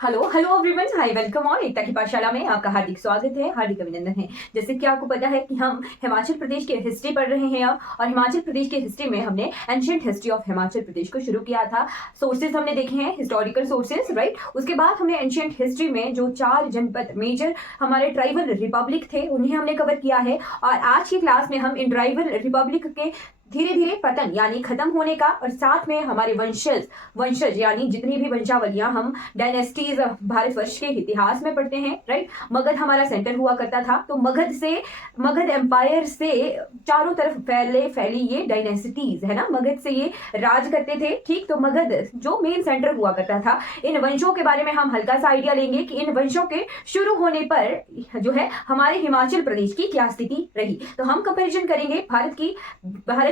Hello hello everyone, hi welcome on Ekta की पाठशाला में आपका हार्दिक स्वागत है, हार्दिक अभिनंदन है। जैसे कि आपको पता है कि हम हिमाचल प्रदेश की हिस्ट्री पढ़ रहे हैं अब, और हिमाचल प्रदेश की हिस्ट्री में हमने ancient history of Himachal Pradesh को शुरू किया था। सोर्सेज हमने देखे हैं, हिस्टोरिकल सोर्सेज, राइट। उसके बाद हमने एंशिएंट हिस्ट्री में जो 4 जनपद मेजर हमारे ट्राइबल रिपब्लिक थे उन्हें हमने कवर किया है। और आज की क्लास में हम इन ट्राइबल रिपब्लिक के धीरे धीरे पतन यानी खत्म होने का, और साथ में हमारे वंशज यानी जितनी भी वंशावलियां हम डायनेस्टीज भारतवर्ष के इतिहास में पढ़ते हैं, राइट। मगध हमारा सेंटर हुआ करता था, तो मगध एम्पायर से चारों तरफ फैली ये डायनेस्टीज है ना, मगध से ये राज करते थे, ठीक। तो मगध जो मेन सेंटर हुआ करता था, इन वंशों के बारे में हम हल्का सा आइडिया लेंगे कि इन वंशों के शुरू होने पर जो है हमारे हिमाचल प्रदेश की क्या स्थिति रही। तो हम कंपेरिजन करेंगे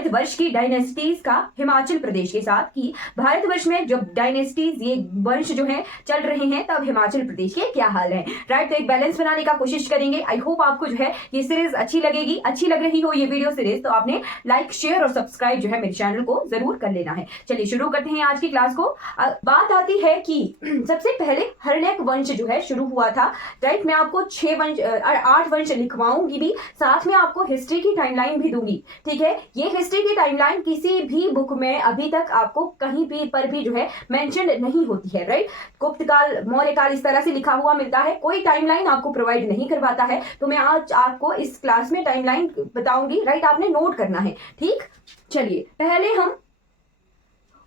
भारतवर्ष की डायनेस्टीज का हिमाचल प्रदेश के साथ, कि भारतवर्ष में जब डायनेस्टीज ये वंश जो है चल रहे हैं तब हिमाचल प्रदेश के क्या हाल है, राइट। तो एक बैलेंस बनाने का कोशिश करेंगे। आई होप आपको जो है ये सीरीज अच्छी लगेगी। अच्छी लग रही हो ये वीडियो सीरीज तो आपने लाइक शेयर और सब्सक्राइब जो है मेरे चैनल को जरूर कर लेना है। चलिए शुरू करते हैं आज की क्लास को। बात आती है कि सबसे पहले हर्णैक वंश जो है शुरू हुआ था, राइट। मैं आपको 8 वंश लिखवाऊंगी भी, साथ में आपको हिस्ट्री की टाइमलाइन भी दूंगी, ठीक है। ये हिस्ट्री की टाइमलाइन किसी भी बुक में अभी तक आपको कहीं भी पर भी जो है मेंशन नहीं होती है, राइट। गुप्त काल, मौर्य काल इस तरह से लिखा हुआ मिलता है, कोई टाइमलाइन आपको प्रोवाइड नहीं करवाता है। तो मैं आज आपको इस क्लास में टाइमलाइन बताऊंगी, राइट। आपने नोट करना है, ठीक। चलिए पहले हम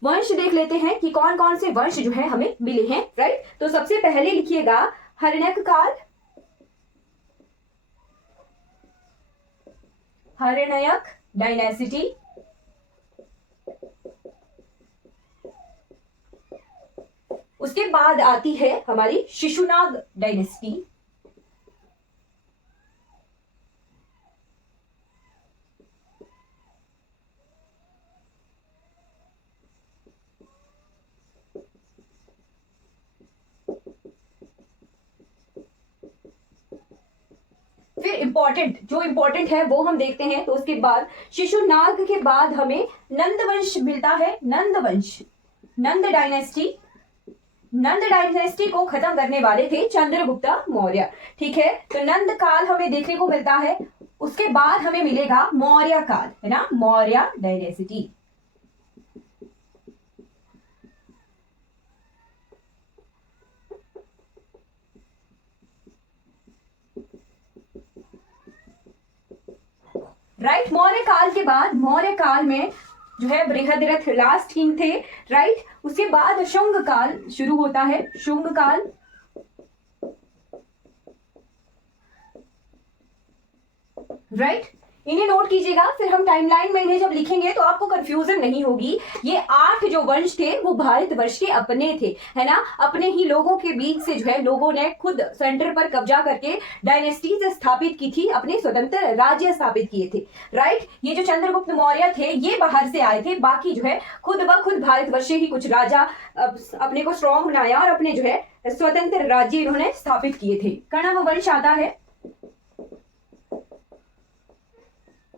वंश देख लेते हैं कि कौन कौन से वंश जो है हमें मिले हैं, राइट। तो सबसे पहले लिखिएगा हर्णैक काल, हर्णैक डायनेसिटी, उसके बाद आती है हमारी शिशुनाग डायनेस्टी, फिर इंपॉर्टेंट है वो हम देखते हैं। तो उसके बाद शिशुनाग के बाद हमें नंद वंश मिलता है, नंद डायनेस्टी को खत्म करने वाले थे चंद्रगुप्त मौर्य, ठीक है। तो नंद काल हमें देखने को मिलता है। उसके बाद हमें मिलेगा मौर्य काल, है ना, मौर्य डायनेस्टी। राइट। मौर्य काल के बाद, मौर्य काल में जो है बृहद्रथ लास्ट किंग थे, राइट। उसके बाद शुंग काल शुरू होता है, शुंग काल, राइट। इन्हें नोट कीजिएगा। फिर हम टाइमलाइन में इन्हें जब लिखेंगे तो आपको कंफ्यूजन नहीं होगी। ये 8 जो वंश थे वो भारतवर्ष के अपने थे, है ना, अपने ही लोगों के बीच से जो है लोगों ने खुद सेंटर पर कब्जा करके डायनेस्टीज स्थापित की थी, अपने स्वतंत्र राज्य स्थापित किए थे, राइट। ये जो चंद्रगुप्त मौर्य थे ये बाहर से आए थे, बाकी जो है खुद ब खुद भारतवर्ष से ही कुछ राजा अपने को स्ट्रॉन्ग बनाया और अपने जो है स्वतंत्र राज्य इन्होंने स्थापित किए थे। कण्व वंश आता है,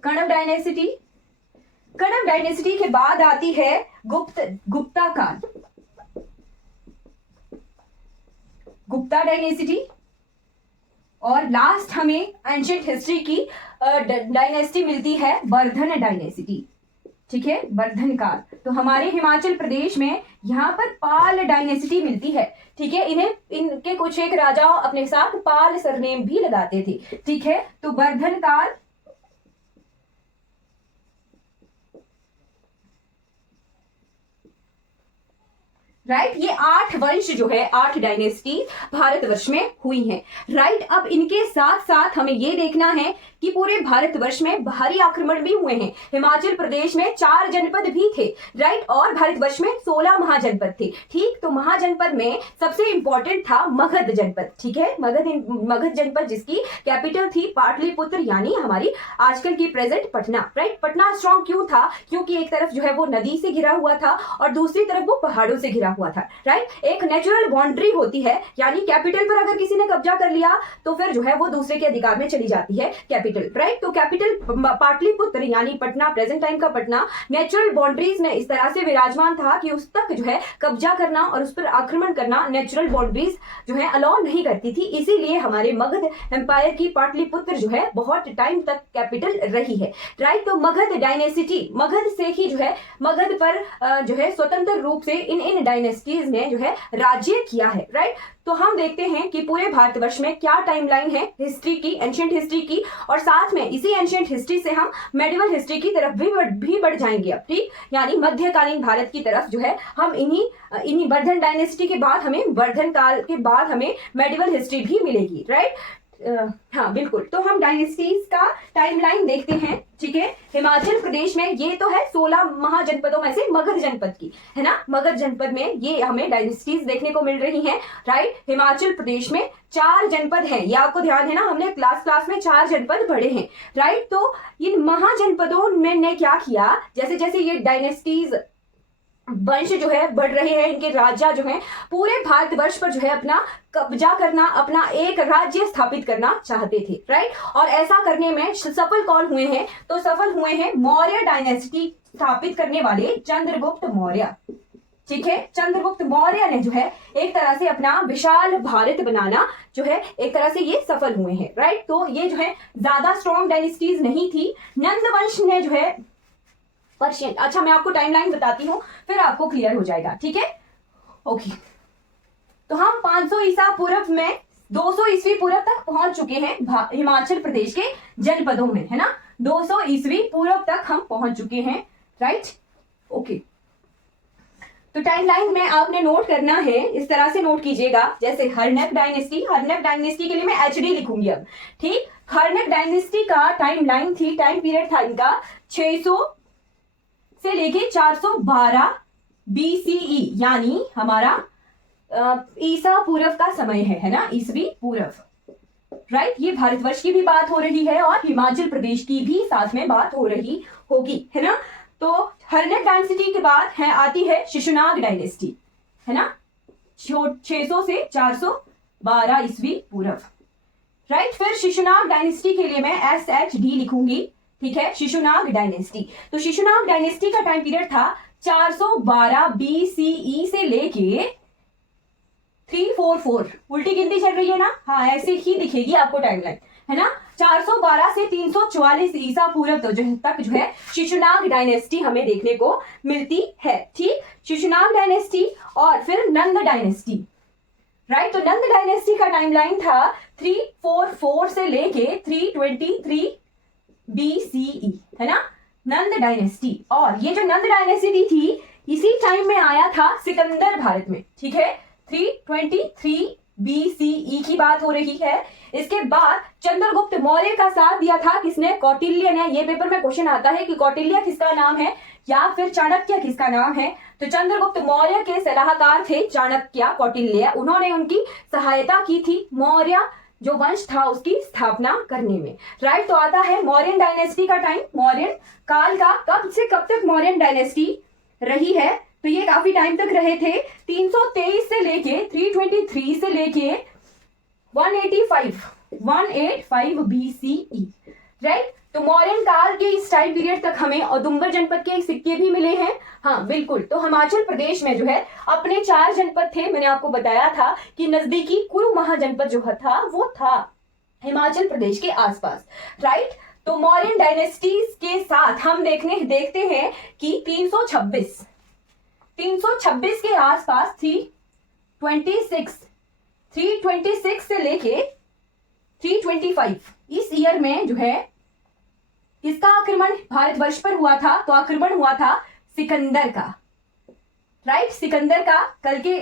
कण्व डायनेसिटी के बाद आती है गुप्ता डायनेसिटी, और लास्ट हमें एंशिएंट हिस्ट्री की डायनेस्टी मिलती है वर्धन डायनेसिटी, ठीक है, वर्धन काल। तो हमारे हिमाचल प्रदेश में यहाँ पर पाल डायनेसिटी मिलती है, ठीक है। इनके कुछ एक राजा अपने साथ पाल सरनेम भी लगाते थे, ठीक है। तो वर्धन काल, राइट। ये 8 वंश जो है, 8 डायनेस्टी भारतवर्ष में हुई हैं, राइट। अब इनके साथ साथ हमें ये देखना है कि पूरे भारतवर्ष में भारी आक्रमण भी हुए हैं। हिमाचल प्रदेश में 4 जनपद भी थे, राइट, और भारतवर्ष में 16 महाजनपद थे, ठीक। तो महाजनपद में सबसे इंपॉर्टेंट था मगध जनपद, ठीक है। मगध जनपद जिसकी कैपिटल थी पाटलिपुत्र, यानी हमारी आजकल की present Patna, right. Patna strong क्यों था? क्योंकि एक तरफ जो है वो नदी से घिरा हुआ था और दूसरी तरफ वो पहाड़ों से घिरा हुआ था, राइट। एक नेचुरल बाउंड्री होती है, यानी कैपिटल पर अगर किसी ने कब्जा कर लिया तो फिर जो है वो दूसरे के अधिकार में चली जाती है कैपिटल, राइट। तो कैपिटल पाटलिपुत्र यानी पटना, प्रेजेंट टाइम का पटना, नेचुरल बाउंड्रीज में इस तरह से विराजमान था कि उस तक जो है कब्जा करना और उस पर आक्रमण करना नेचुरल बाउंड्रीज जो है अलाउ नहीं करती थी। इसीलिए हमारे मगध एम्पायर की पाटलिपुत्र जो है बहुत टाइम तक कैपिटल रही है, राइट। तो मगध डायनेसिटी, मगध से ही जो है मगध पर जो है स्वतंत्र रूप से इन डायनेस्टीज ने जो है राज्य किया है, राइट। तो हम देखते हैं कि पूरे भारतवर्ष में क्या टाइमलाइन है हिस्ट्री की, एंशिएंट हिस्ट्री की, और साथ में इसी एंशिएंट हिस्ट्री से हम मेडिवल हिस्ट्री की तरफ भी बढ़ जाएंगे अब, ठीक। यानी मध्यकालीन भारत की तरफ जो है हम इन्हीं वर्धन डायनेस्टी के बाद हमें वर्धन काल के बाद हमें मेडिवल हिस्ट्री भी मिलेगी, राइट। हाँ बिल्कुल। तो हम डायनेस्टीज का टाइमलाइन देखते हैं, ठीक है। हिमाचल प्रदेश में ये तो है 16 महाजनपदों में से मगध जनपद की, है ना। मगध जनपद में ये हमें डायनेस्टीज देखने को मिल रही हैं, राइट। हिमाचल प्रदेश में 4 जनपद हैं, ये आपको ध्यान है ना, हमने क्लास में 4 जनपद पढ़े हैं, राइट। तो इन महाजनपदों में ने क्या किया, जैसे जैसे ये डायनेस्टीज वंश जो है बढ़ रहे हैं, इनके राजा जो हैं पूरे भारतवर्ष पर जो है अपना कब्जा करना, अपना एक राज्य स्थापित करना चाहते थे, राइट। और ऐसा करने में सफल कौन हुए हैं, तो सफल हुए हैं मौर्य डायनेस्टी स्थापित करने वाले चंद्रगुप्त मौर्य, ठीक है। चंद्रगुप्त मौर्य ने जो है एक तरह से अपना विशाल भारत बनाना जो है एक तरह से ये सफल हुए हैं, राइट। तो ये जो है ज्यादा स्ट्रॉन्ग डायनेस्टीज नहीं थी। नंद वंश ने जो है पर्शियन, अच्छा मैं आपको टाइमलाइन बताती हूँ फिर आपको क्लियर हो जाएगा, ठीक है, ओके। तो हम 500 ईसा पूर्व में 200 ईस्वी पूर्व तक पहुंच चुके हैं हिमाचल प्रदेश के जनपदों में, है ना। 200 ईस्वी पूर्व तक हम पहुंच चुके हैं, राइट, ओके। तो टाइमलाइन में आपने नोट करना है, इस तरह से नोट कीजिएगा, जैसे हर्नक डायनेस्टी के लिए मैं एचडी लिखूंगी अब, ठीक। हर्नक डायनेस्टी का टाइमलाइन थी, टाइम पीरियड था इनका 600 से लेके 412 BCE, यानी हमारा ईसा पूर्व का समय है ना, ईसवी पूर्व, राइट। ये भारतवर्ष की भी बात हो रही है और हिमाचल प्रदेश की भी साथ में बात हो रही होगी, है ना। तो हर्नक डायनेस्टी के बाद है आती है शिशुनाग डायनेस्टी, है ना, 600 से 412 ईस्वी पूर्व, राइट। फिर शिशुनाग डायनेस्टी के लिए मैं SHD लिखूंगी, ठीक है, शिशुनाग डायनेस्टी। तो शिशुनाग डायनेस्टी का टाइम पीरियड था 412 BCE से लेके 344, उल्टी गिनती चल रही है ना, हाँ ऐसे ही दिखेगी आपको टाइमलाइन, है ना। 412 से 344 ईसा पूर्व तो तक जो है शिशुनाग डायनेस्टी हमें देखने को मिलती है, ठीक। शिशुनाग डायनेस्टी और फिर नंद डायनेस्टी, राइट। तो नंद डायनेस्टी का टाइमलाइन था 344 से लेके 323 BCE, है ना, नंद डायनेस्टी। और ये जो नंद डायनेस्टी थी इसी टाइम में आया था सिकंदर भारत में, ठीक है, 323 BCE की बात हो रही है। इसके बाद चंद्रगुप्त मौर्य का साथ दिया था किसने, कौटिल्य ने। ये पेपर में क्वेश्चन आता है कि कौटिल्य किसका नाम है या फिर चाणक्य किसका नाम है, तो चंद्रगुप्त मौर्य के सलाहकार थे चाणक्य, कौटिल्य, उन्होंने उनकी सहायता की थी मौर्य जो वंश था उसकी स्थापना करने में, राइट। तो आता है मौर्यन डायनेस्टी का टाइम, मौर्यन काल का कब से कब तक मौर्यन डायनेस्टी रही है, तो ये काफी टाइम तक रहे थे, 323 से लेके 323 से लेके 185 BCE, राइट। तो मौर्यन काल के इस टाइम पीरियड तक हमें औदुंबर जनपद के सिक्के भी मिले हैं, हाँ बिल्कुल। तो हिमाचल प्रदेश में जो है अपने 4 जनपद थे, मैंने आपको बताया था कि नजदीकी कुरु महाजनपद जो था वो था हिमाचल प्रदेश के आसपास, राइट। तो मौर्यन डायनेस्टीज के साथ हम देखते हैं कि 326 के आसपास 326 से लेके 325 इस ईयर में जो है किसका आक्रमण भारतवर्ष पर हुआ था, तो आक्रमण हुआ था सिकंदर का, राइट। सिकंदर का कल के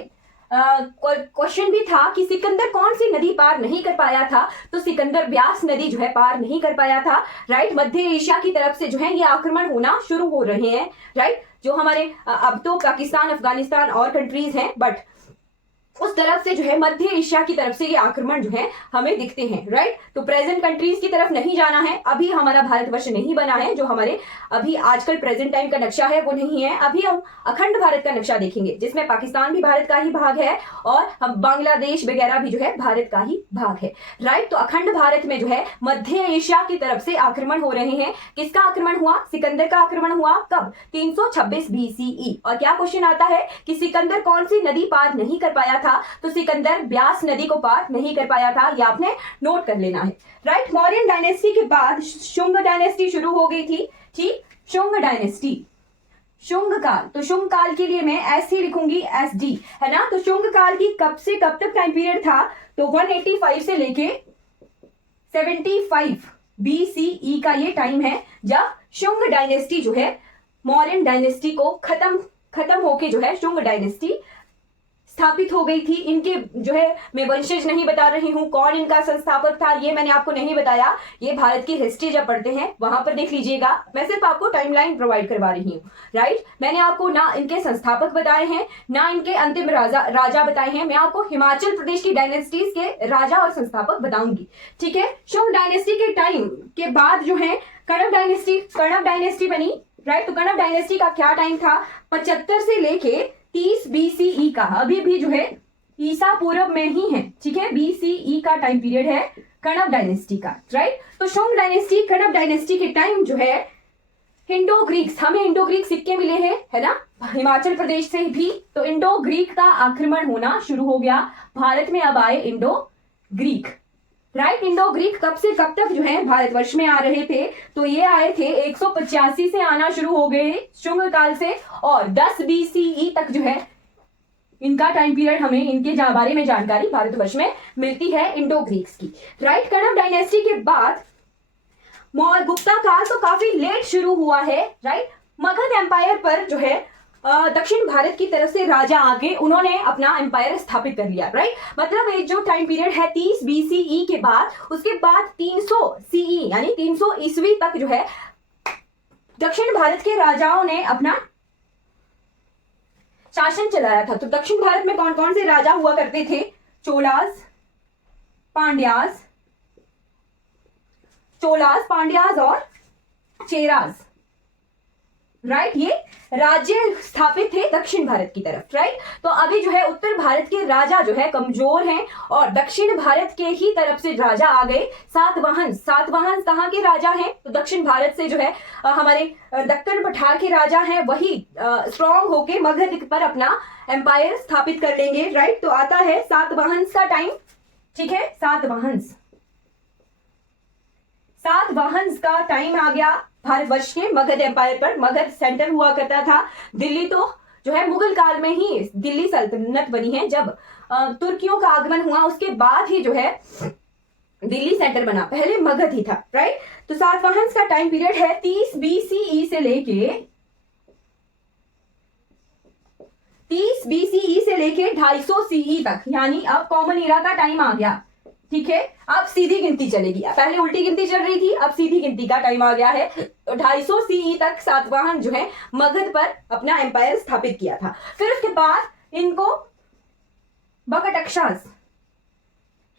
क्वेश्चन भी था कि सिकंदर कौन सी नदी पार नहीं कर पाया था, तो सिकंदर ब्यास नदी जो है पार नहीं कर पाया था, राइट। मध्य एशिया की तरफ से जो है ये आक्रमण होना शुरू हो रहे हैं, राइट। जो हमारे अब तो पाकिस्तान, अफगानिस्तान और कंट्रीज हैं, बट उस तरफ से जो है मध्य एशिया की तरफ से ये आक्रमण जो है हमें दिखते हैं, राइट। तो प्रेजेंट कंट्रीज की तरफ नहीं जाना है, अभी हमारा भारतवर्ष नहीं बना है, जो हमारे अभी आजकल प्रेजेंट टाइम का नक्शा है वो नहीं है। अभी हम अखंड भारत का नक्शा देखेंगे, जिसमें पाकिस्तान भी भारत का ही भाग है और हम बांग्लादेश वगैरह भी जो है भारत का ही भाग है, राइट। तो अखंड भारत में जो है मध्य एशिया की तरफ से आक्रमण हो रहे हैं। किसका आक्रमण हुआ? सिकंदर का आक्रमण हुआ। कब? 326 BCE। और क्या क्वेश्चन आता है कि सिकंदर कौन सी नदी पार नहीं कर पाया था? तो सिकंदर ब्यास नदी को पार नहीं कर पाया था, ये आपने नोट कर लेना है, राइट। मौर्यन डायनेस्टी के बाद शुंग डायनेस्टी शुरू हो गई थी, ठीक। शुंग डायनेस्टी, शुंग काल, तो शुंग काल के लिए मैं ऐसे ही लिखूंगी SD, है ना। तो शुंग काल की कब से कब तक टाइम पीरियड था? तो 185 से लेके 75 BCE का ये टाइम है, जब शुंग डायनेस्टी जो है मौर्यन डायनेस्टी को खत्म होके जो है शुंग डायनेस्टी स्थापित हो गई थी। इनके जो है मैं वंशज नहीं बता रही हूं, कौन इनका संस्थापक था ये मैंने आपको नहीं बताया, ये भारत की हिस्ट्री जब पढ़ते हैं वहां पर देख लीजिएगा। मैं सिर्फ आपको टाइमलाइन प्रोवाइड करवा रही हूँ, राइट। मैंने आपको ना इनके संस्थापक बताए हैं, ना इनके अंतिम राजा बताए हैं। मैं आपको हिमाचल प्रदेश की डायनेस्टीज के राजा और संस्थापक बताऊंगी, ठीक है। शुंग डायनेस्टी के टाइम के बाद जो है कणव डायनेस्टी बनी, राइट। तो कणव डायनेस्टी का क्या टाइम था? 75 से लेके 30 BCE का, अभी भी जो है ईसा पूर्व में ही है, ठीक है। BCE का टाइम पीरियड है कणव डायनेस्टी का, राइट। तो शुंग डायनेस्टी, कणव डायनेस्टी के टाइम जो है इंडो ग्रीक्स, हमें इंडो ग्रीक सिक्के मिले हैं, है ना, हिमाचल प्रदेश से भी। तो इंडो ग्रीक का आक्रमण होना शुरू हो गया, भारत में अब आए Indo Greek, right. Indo Greek कब से कब तक जो है भारतवर्ष में आ रहे थे? तो ये आए थे 185 से आना शुरू हो गए शुंग काल से, और 10 BCE तक जो है इनका टाइम पीरियड, हमें इनके बारे में जानकारी भारतवर्ष में मिलती है इंडो ग्रीक्स की, राइट। कणव डायनेस्टी के बाद गुप्ता काल तो काफी लेट शुरू हुआ है, राइट। मगध एम्पायर पर जो है दक्षिण भारत की तरफ से राजा आके उन्होंने अपना एम्पायर स्थापित कर लिया, राइट। मतलब ये जो टाइम पीरियड है 30 BCE के बाद, उसके बाद 300 CE यानी 300 ईस्वी तक जो है दक्षिण भारत के राजाओं ने अपना शासन चलाया था। तो दक्षिण भारत में कौन कौन से राजा हुआ करते थे? चोलास, पांड्यास और चेरास, राइट। ये राज्य स्थापित थे दक्षिण भारत की तरफ, राइट। तो अभी जो है उत्तर भारत के राजा जो है कमजोर हैं और दक्षिण भारत के ही तरफ से राजा आ गए। सातवाहन कहाँ के राजा हैं? तो दक्षिण भारत से जो है हमारे दक्कन पठार के राजा हैं, वही स्ट्रॉन्ग होके मगध पर अपना एम्पायर स्थापित कर लेंगे, राइट। तो आता है सातवाहन का टाइम, ठीक है। सातवाहन का टाइम आ गया भारतवर्ष के मगध एम्पायर पर। मगध सेंटर हुआ करता था, दिल्ली तो जो है मुगल काल में ही दिल्ली सल्तनत बनी है। जब तुर्कियों का आगमन हुआ उसके बाद ही जो है दिल्ली सेंटर बना, पहले मगध ही था, राइट। तो सातवाहन का टाइम पीरियड है 30 BCE से लेके 250 CE तक, यानी अब कॉमन इरा का टाइम आ गया, ठीक है। अब सीधी गिनती चलेगी, पहले उल्टी गिनती चल रही थी, अब सीधी गिनती का टाइम आ गया है। तो 250 CE तक सातवाहन जो है मगध पर अपना एम्पायर स्थापित किया था। फिर उसके बाद इनको बकटक्षास,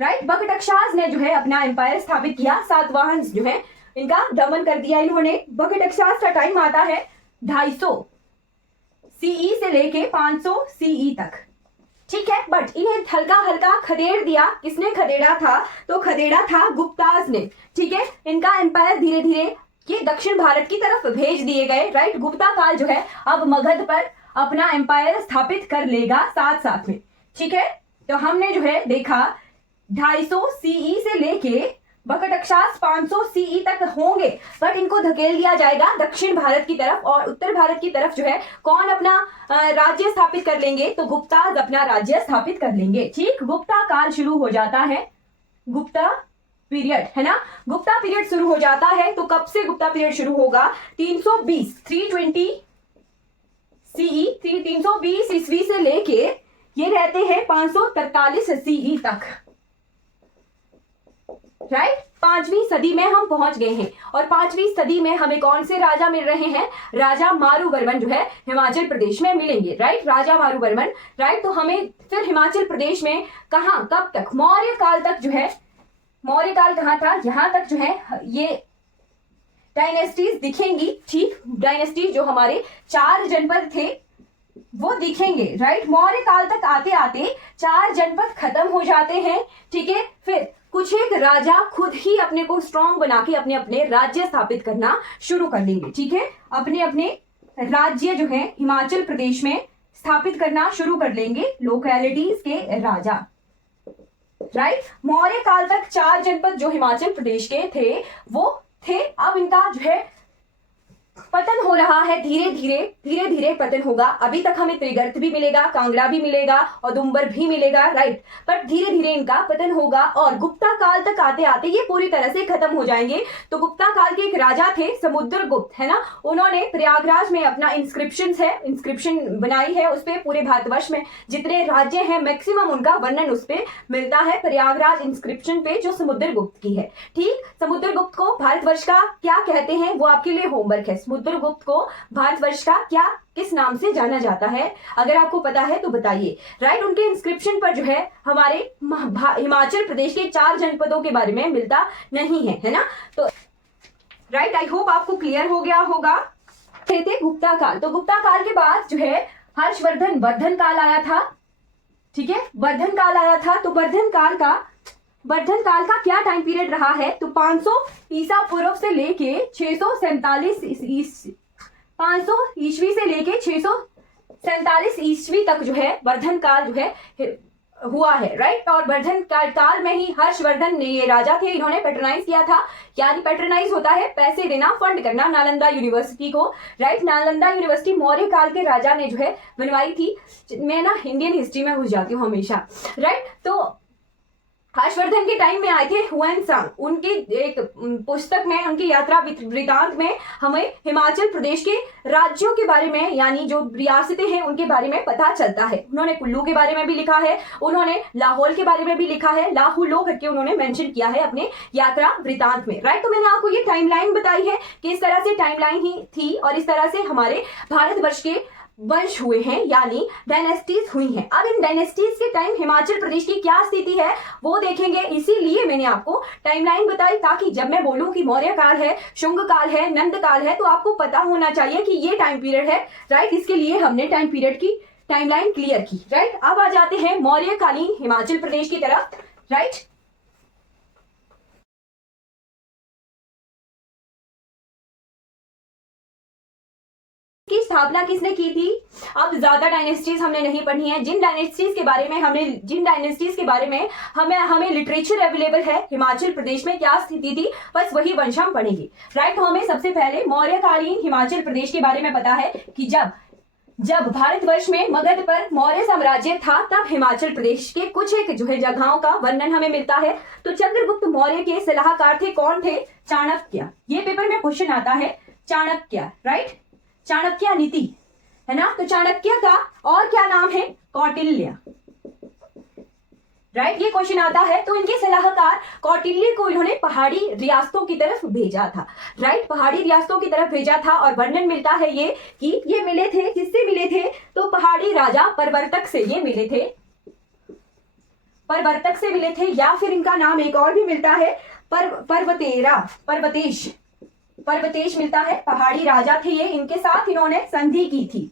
राइट, बकटक्षास ने जो है अपना एम्पायर स्थापित किया। सातवाहन जो है इनका दमन कर दिया इन्होंने। बकटक्षास का टाइम आता है 250 CE से लेके 500 CE तक, ठीक है। बट इन्हें हल्का हल्का खदेड़ दिया। किसने खदेड़ा था? तो खदेड़ा था गुप्ताज ने, ठीक है। इनका एम्पायर धीरे धीरे ये दक्षिण भारत की तरफ भेज दिए गए, राइट। गुप्ता काल जो है अब मगध पर अपना एम्पायर स्थापित कर लेगा साथ में, ठीक है। तो हमने जो है देखा 250 CE से लेके बकटक्षास 500 CE तक होंगे, बट इनको धकेल दिया जाएगा दक्षिण भारत की तरफ, और उत्तर भारत की तरफ जो है कौन अपना राज्य स्थापित कर लेंगे? तो गुप्ताज अपना राज्य स्थापित कर लेंगे, ठीक। गुप्ता काल शुरू हो जाता है, गुप्ता पीरियड, है ना। गुप्ता पीरियड शुरू हो जाता है, तो कब से गुप्ता पीरियड शुरू होगा? 320 CE, 320 ईस्वी से लेके ये रहते हैं 543 CE तक, राइट, 5वीं सदी में हम पहुंच गए हैं और 5वीं सदी में हमें कौन से राजा मिल रहे हैं? राजा मारूवर्मन जो है हिमाचल प्रदेश में मिलेंगे। राइट, राजा मारूवर्मन। राइट, तो हमें फिर हिमाचल प्रदेश में कहां, कब तक? मौर्य काल तक जो है, मौर्य काल कहां था? यहां तक जो है ये डायनेस्टीज दिखेंगी। ठीक, डायनेस्टीज जो हमारे 4 जनपद थे वो दिखेंगे। राइट, मौर्य काल तक आते आते 4 जनपद खत्म हो जाते हैं। ठीक है, फिर कुछ एक राजा खुद ही अपने को स्ट्रांग बना के अपने अपने राज्य स्थापित करना शुरू कर लेंगे। ठीक है, अपने अपने राज्य जो है हिमाचल प्रदेश में स्थापित करना शुरू कर लेंगे, लोकेलिटीज के राजा। राइट, मौर्य काल तक 4 जनपद जो हिमाचल प्रदेश के थे वो थे। अब इनका जो है पतन हो रहा है, धीरे धीरे पतन होगा। अभी तक हमें त्रिगर्त भी मिलेगा, कांगड़ा भी मिलेगा, औदुंबर भी मिलेगा। राइट, पर धीरे धीरे इनका पतन होगा और गुप्ता काल तक आते आते ये पूरी तरह से खत्म हो जाएंगे। तो गुप्ता काल के एक राजा थे समुद्रगुप्त, है ना, उन्होंने प्रयागराज में अपना इंस्क्रिप्शन बनाई है। उस पर पूरे भारतवर्ष में जितने राज्य हैं मैक्सिमम उनका वर्णन उस पर मिलता है प्रयागराज इंस्क्रिप्शन पे, जो समुद्रगुप्त की है। ठीक, समुद्रगुप्त को भारतवर्ष का क्या कहते हैं वो आपके लिए होमवर्क है। समुद्रगुप्त को भारतवर्ष का क्या, किस नाम से जाना जाता है? अगर आपको पता है तो बताइए। राइट, उनके इंस्क्रिप्शन पर जो है हमारे हिमाचल प्रदेश के 4 जनपदों के बारे में मिलता नहीं है ना। तो राइट, आई होप आपको क्लियर हो गया होगा। थे गुप्ता काल। तो गुप्ता काल के बाद जो है वर्धन काल आया था। ठीक है, वर्धन काल आया था। तो वर्धन काल का क्या टाइम पीरियड रहा है? तो 500 ईसा पूर्व से लेके 500 ईस्वी से लेके 647 ईस्वी तक जो है वर्धन काल जो है हुआ है। राइट, और वर्धन काल में ही हर्षवर्धन ने, ये राजा थे, इन्होंने पैट्रोनाइज किया था। यानी पैट्रोनाइज होता है पैसे देना, फंड करना, नालंदा यूनिवर्सिटी को। राइट, नालंदा यूनिवर्सिटी मौर्य काल के राजा ने जो है बनवाई थी। मैं ना इंडियन हिस्ट्री में घुस जाती हूँ हमेशा। राइट, तो हर्षवर्धन के टाइम में आए थे हुएनसांग। उनकी एक पुस्तक में, उनकी यात्रा वृतांत में हमें हिमाचल प्रदेश के राज्यों के बारे में, यानी जो रियासतें हैं उनके बारे में पता चलता है। उन्होंने कुल्लू के बारे में भी लिखा है, उन्होंने लाहौल के बारे में भी लिखा है, लाहुलो करके उन्होंने मेंशन किया है अपने यात्रा वृतांत में। राइट, तो मैंने आपको ये टाइमलाइन बताई है कि इस तरह से टाइमलाइन ही थी और इस तरह से हमारे भारतवर्ष के वंश हुए हैं, यानी डायनेस्टीज हुई हैं। अब इन डायनेस्टीज के टाइम हिमाचल प्रदेश की क्या स्थिति है वो देखेंगे। इसीलिए मैंने आपको टाइमलाइन बताई, ताकि जब मैं बोलूं कि मौर्य काल है, शुंग काल है, नंद काल है, तो आपको पता होना चाहिए कि ये टाइम पीरियड है। राइट, इसके लिए हमने टाइम पीरियड की टाइमलाइन क्लियर की। राइट, अब आ जाते हैं मौर्यकालीन हिमाचल प्रदेश की तरफ। राइट, की स्थापना किसने की थी? अब ज्यादा डायनेस्टीज हमने नहीं पढ़ी है। जिन डायनेस्टीज के बारे में हमें लिटरेचर अवेलेबल है हिमाचल प्रदेश में क्या स्थिति थी, बस वही वंश हम पढ़ेंगे। राइट, तो हमें सबसे पहले मौर्यकालीन हिमाचल प्रदेश के बारे में पता है कि जब भारतवर्ष में मगध पर मौर्य साम्राज्य था, तब हिमाचल प्रदेश के कुछ एक जो है जगहों का वर्णन हमें मिलता है। तो चंद्रगुप्त मौर्य के सलाहकार थे, कौन थे? चाणक्य। ये पेपर में क्वेश्चन आता है, चाणक्य। राइट, चाणक्य नीति, है ना। तो चाणक्य का और क्या नाम है? कौटिल्य। राइट, ये क्वेश्चन आता है। तो इनके सलाहकार कौटिल्य को इन्होंने पहाड़ी रियासतों की तरफ भेजा था। राइट, पहाड़ी रियासतों की तरफ भेजा था और वर्णन मिलता है ये कि ये मिले थे, किससे मिले थे? तो पहाड़ी राजा परवर्तक से ये मिले थे, परवर्तक से मिले थे, या फिर इनका नाम एक और भी मिलता है, पर्वतेश मिलता है। पहाड़ी राजा थे ये, इनके साथ इन्होंने संधि की थी।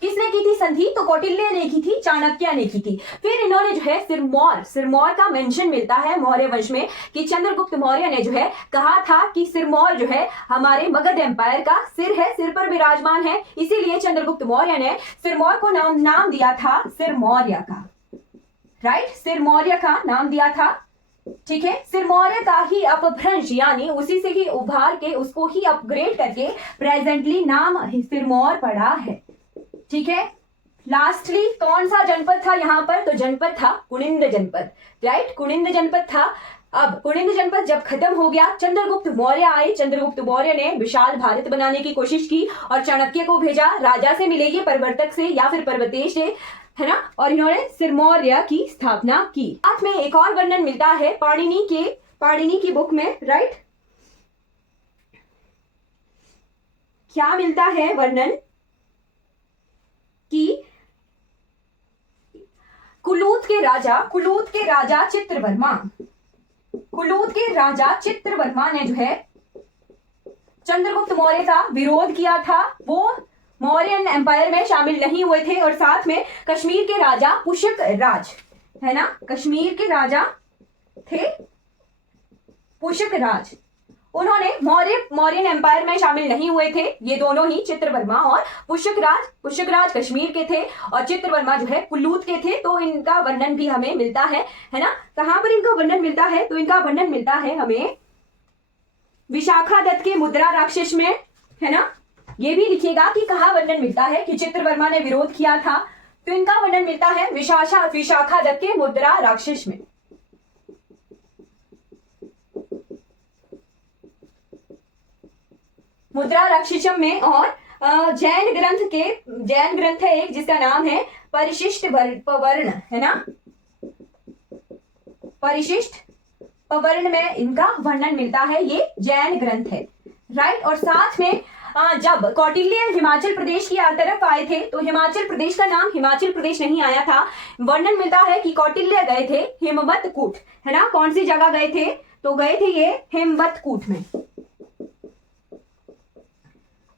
किसने की थी संधि? तो कौटिल्य ने की थी, चाणक्य ने की थी। फिर इन्होंने जो है सिरमौर का मेंशन मिलता है मौर्य वंश में कि चंद्रगुप्त मौर्य ने जो है कहा था कि सिरमौर जो है हमारे मगध एम्पायर का सिर है, सिर पर विराजमान है। इसीलिए चंद्रगुप्त मौर्य ने सिरमौर को नाम दिया था सिरमौर्य का। राइट, सिरमौर्य का नाम दिया था। ठीक है, सिरमौर्य का ही अपभ्रंश, यानी उसी से ही उभार के उसको ही अपग्रेड करके प्रेजेंटली नाम सिरमौर पड़ा है। ठीक है, लास्टली कौन सा जनपद था यहाँ पर? तो जनपद था कुनिंद जनपद। राइट, कुनिंद जनपद था। अब कुनिंद जनपद जब खत्म हो गया, चंद्रगुप्त मौर्य आए। चंद्रगुप्त मौर्य ने विशाल भारत बनाने की कोशिश की और चाणक्य को भेजा, राजा से मिलेगी, परवर्तक से या फिर पर्वतेश से। है ना, और इन्होंने सिरमौर्य की स्थापना की। साथ में एक और वर्णन मिलता है पाणिनि की बुक में, राइट। क्या मिलता है वर्णन कि कुलूत के राजा चित्रवर्मा ने जो है चंद्रगुप्त मौर्य का विरोध किया था। वो मौर्यन एम्पायर में शामिल नहीं हुए थे, और साथ में कश्मीर के राजा पुष्यक राज, है ना, कश्मीर के राजा थे पुष्यक राज, उन्होंने मौर्यन एम्पायर में शामिल नहीं हुए थे। ये दोनों ही, चित्रवर्मा और पुष्यक राज कश्मीर के थे और चित्रवर्मा जो है कुल्लूत के थे। तो इनका वर्णन भी हमें मिलता है ना। कहां पर इनका वर्णन मिलता है? तो इनका वर्णन मिलता है हमें विशाखादत्त के मुद्रा राक्षस में, है ना। ये भी लिखिएगा कि कहां वर्णन मिलता है कि चित्रवर्मा ने विरोध किया था। तो इनका वर्णन मिलता है विशाखादत्त के मुद्रा राक्षस में। मुद्रा राक्षसम में, और जैन ग्रंथ है एक जिसका नाम है परिशिष्ट पवर्ण, है ना, परिशिष्ट पवर्ण में इनका वर्णन मिलता है। ये जैन ग्रंथ है, राइट। और साथ में जब कौटिल्य हिमाचल प्रदेश की तरफ आए थे तो हिमाचल प्रदेश का नाम हिमाचल प्रदेश नहीं आया था। वर्णन मिलता है कि कौटिल्य गए थे हिमवतकूट, है ना। कौन सी जगह गए थे? तो गए थे ये हिमवतकूट में।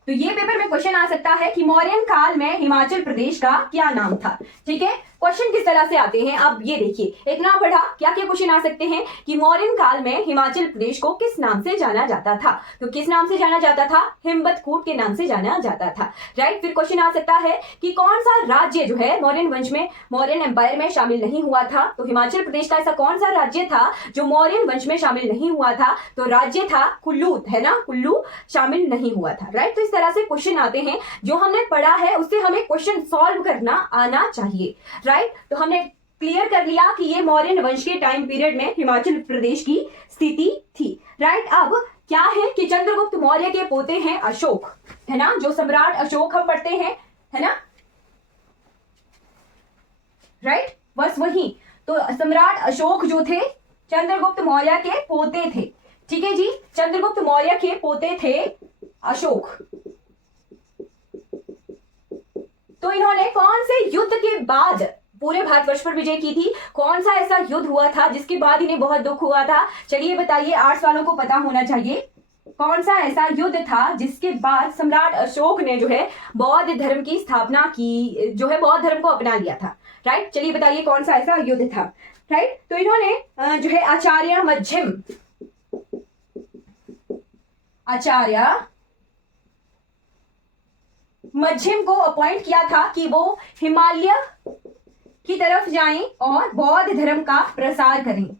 तो ये पेपर में क्वेश्चन आ सकता है कि मौर्यन काल में हिमाचल प्रदेश का क्या नाम था। ठीक है, क्वेश्चन किस तरह से आते हैं अब ये देखिए। इतना पढ़ा, क्या क्या क्वेश्चन आ सकते हैं कि मौर्यन काल में हिमाचल प्रदेश को किस नाम से जाना जाता था। तो किस नाम से जाना जाता था? हिमवतकूट के नाम से जाना जाता था, राइट। फिर क्वेश्चन आ सकता है कि कौन सा राज्य जो है मौर्यन वंश में, मौर्यन एम्पायर में शामिल नहीं हुआ था। तो हिमाचल प्रदेश का ऐसा कौन सा राज्य था जो मौर्यन वंश में शामिल नहीं हुआ था? तो राज्य था कुल्लूत, है ना, कुल्लू शामिल नहीं हुआ था, राइट। तो इस तरह से क्वेश्चन आते हैं। जो हमने पढ़ा है उससे हमें क्वेश्चन सॉल्व करना आना चाहिए, राइट। तो हमने क्लियर कर लिया कि ये मौर्यन वंश के टाइम पीरियड में हिमाचल प्रदेश की स्थिति थी, राइट। अब क्या है कि चंद्रगुप्त मौर्य के पोते हैं अशोक, है ना, जो सम्राट अशोक हम पढ़ते हैं, है ना, राइट। बस वही, तो सम्राट अशोक जो थे चंद्रगुप्त मौर्य के पोते थे। ठीक है जी, चंद्रगुप्त मौर्य के पोते थे अशोक। तो इन्होंने कौन से युद्ध के बाद पूरे भारतवर्ष पर विजय की थी? कौन सा ऐसा युद्ध हुआ था जिसके बाद इन्हें बहुत दुख हुआ था? चलिए बताइए, आर्ट्स वालों को पता होना चाहिए। कौन सा ऐसा युद्ध था जिसके बाद सम्राट अशोक ने जो है बौद्ध धर्म की स्थापना की, जो है बौद्ध धर्म को अपना लिया था, राइट। चलिए बताइए कौन सा ऐसा युद्ध था, राइट। तो इन्होंने जो है आचार्य मध्यम को अपॉइंट किया था कि वो हिमालय की तरफ जाएं और बौद्ध धर्म का प्रसार करें।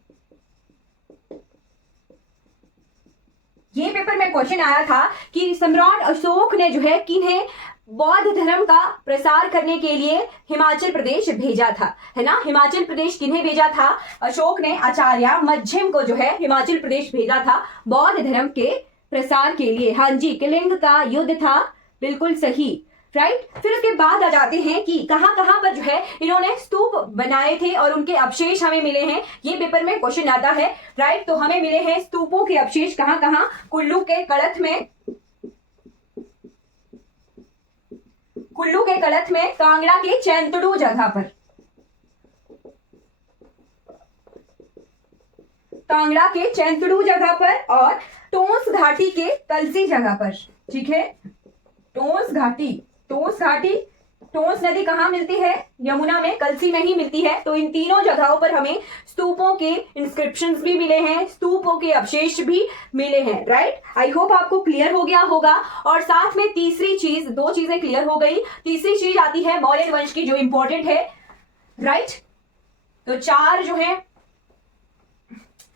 ये पेपर में क्वेश्चन आया था कि सम्राट अशोक ने जो है किन्हें बौद्ध धर्म का प्रसार करने के लिए हिमाचल प्रदेश भेजा था, है ना। हिमाचल प्रदेश किन्हें भेजा था? अशोक ने आचार्य मध्यम को जो है हिमाचल प्रदेश भेजा था बौद्ध धर्म के प्रसार के लिए। हाँ जी, कलिंग का युद्ध था, बिल्कुल सही, राइट। फिर उसके बाद आ जाते हैं कि कहां कहां पर जो है इन्होंने स्तूप बनाए थे और उनके अवशेष हमें मिले हैं। ये पेपर में क्वेश्चन आता है, राइट। तो हमें मिले हैं स्तूपों के अवशेष कहां कहां? कुल्लू के कड़थ में, कांगड़ा के चैंतड़ू जगह पर, कांगड़ा के चैंतड़ू जगह पर, और टोंस घाटी के कलसी जगह पर। ठीक है, टोंस घाटी, टोंस नदी कहाँ मिलती है? यमुना में, कलसी में ही मिलती है। तो इन तीनों जगहों पर हमें स्तूपों के इंस्क्रिप्शंस भी मिले हैं, स्तूपों के अवशेष भी मिले हैं, राइट। आई होप आपको क्लियर हो गया होगा। और साथ में तीसरी चीज, दो चीजें क्लियर हो गई, तीसरी चीज आती है मौर्यन वंश की जो इंपॉर्टेंट है, राइट। तो चार जो है